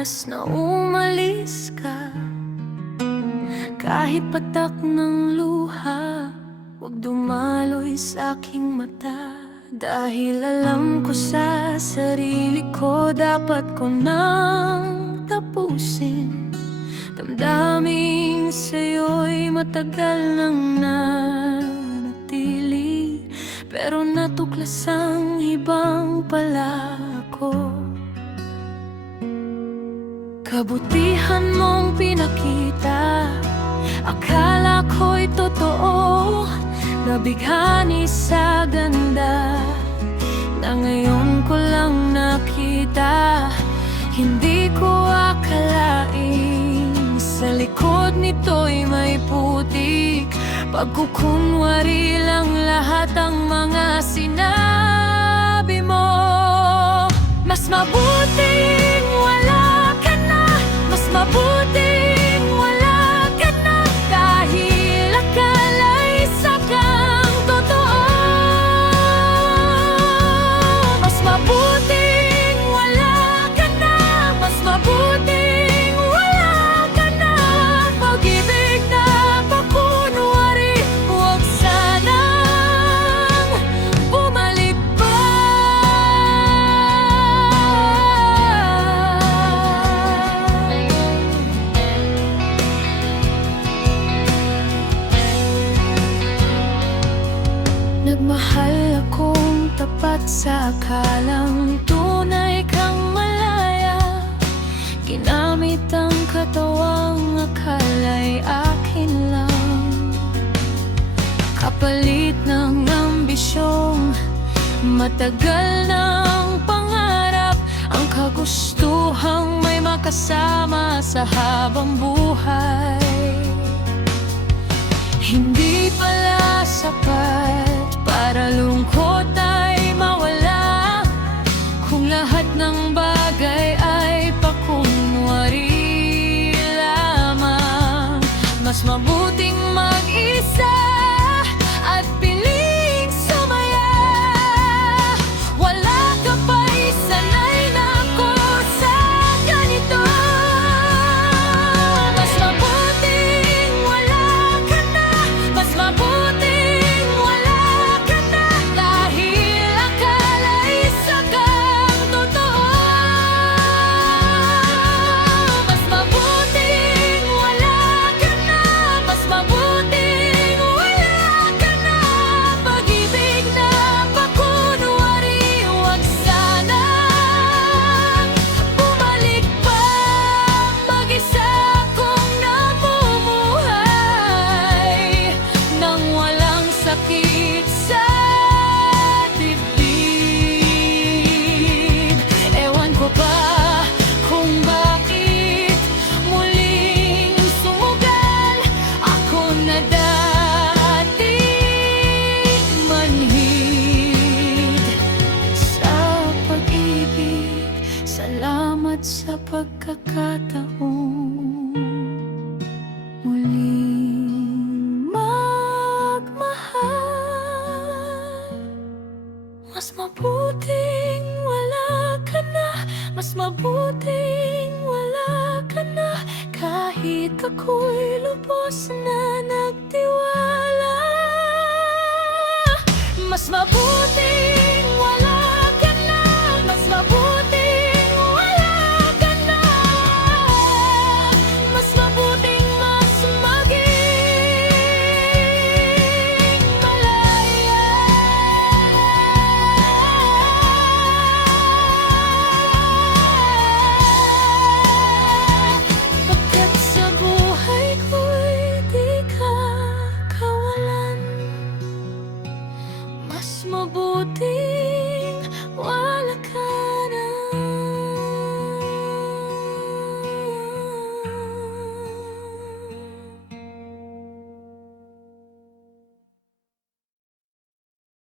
oras na umalis ka. Kahit patak ng luha, huwag dumaloy sa aking mata. Dahil alam ko sa sarili ko, dapat ko nang tapusin. Damdaming sa'yo'y matagal nang nanatili, pero natuklasang ibang pala ako. Kabutihan mong pinakita, akala ko'y totoo. Nabighani sa ganda na ngayon ko lang nakita. Hindi ko akalain sa likod nito'y may putik. Pagkukunwari lang lahat ang mga sinabi mo. Mas mabuting wala ka na, mas mabuting wala ka na. Dahil akala isa kang totoo. Mas mabuting wala ka na, mas mabuting wala ka na. Pag-ibig na pakunwari, huwag sanang bumalik pa. Nagmahal akong tapat sa akalang tunay kang malaya. Ginamit ang katawang akala'y akin lang, kapalit ng ambisyong matagal ng pangarap. Ang kagustuhang may makasama sa habang buhay. Hindi pala sapat para lungkot ay mawala, kung lahat ng bagay ay pakunwari lamang. Mas mabuting mag-isa at piling sumaya. Wala ka pa'y sanay na ako sa ganito. Mas mabuting wala ka na, mas mabuting wala ka na. Dahil akala isa kang totoo. Mas mabuting wala ka na, mas mabuting wala ka na. Pag-ibig na pakunwari, huwag sanang bumalik pa. Mag-isa akong namumuhay nang walang sakit sa dibdib. Ewan ko ba kung bakit muling sumugal ako na dating manhid sa pag-ibig. Salamat sa pagkakataong muling magmahal. Mas mabuting wala ka na, mas mabuting wala ka na. Kahit ako'y lubos na nagtiwala. Mas mabuting wala ka na, mas mabuting wala ka na. Mas mabuting mas maging malaya. Pagkat sa buhay ko'y di ka kawalan. Mas mabuti